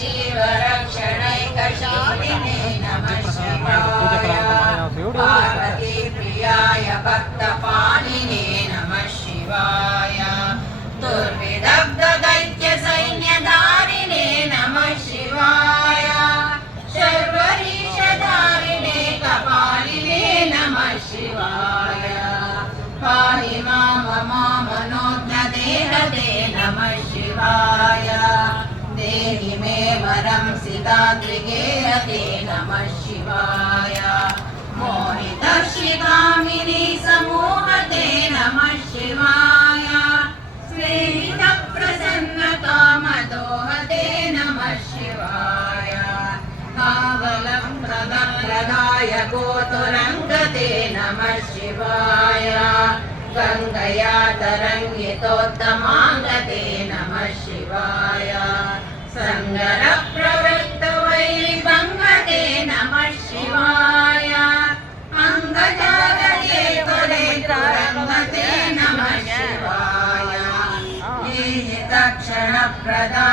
जीवरक्षणैकशालिने नमः शिवाय पार्वती प्रियाय भक्तपालिने नमः शिवाय दुर्विदग्ध दैत्य सैन्यधारिणे नमः शिवाय शर्वरीशधारिणे कपालिने नमः शिवाय पाहि मां मनोज्ञदेहते नमः शिवाय देहि मे वरं सिताद्रिगेहते नमः शिवाय मोहितर्षिकामिनी समूहते नमः शिवाय स्नेहितप्रसन्नकामदोहते नमः शिवाय कावलप्रदप्रदाय गोतुरङ्गते नमः शिवाय गङ्गया तरङ्गितोत्तमाङ्गते नमः शिवाय सङ्गरप्रवृत्तवैरिभङ्गते नमः शिवाय अङ्गजागते तुरेतुरङ्गते नमः शिवाय ईहितक्षणप्रदा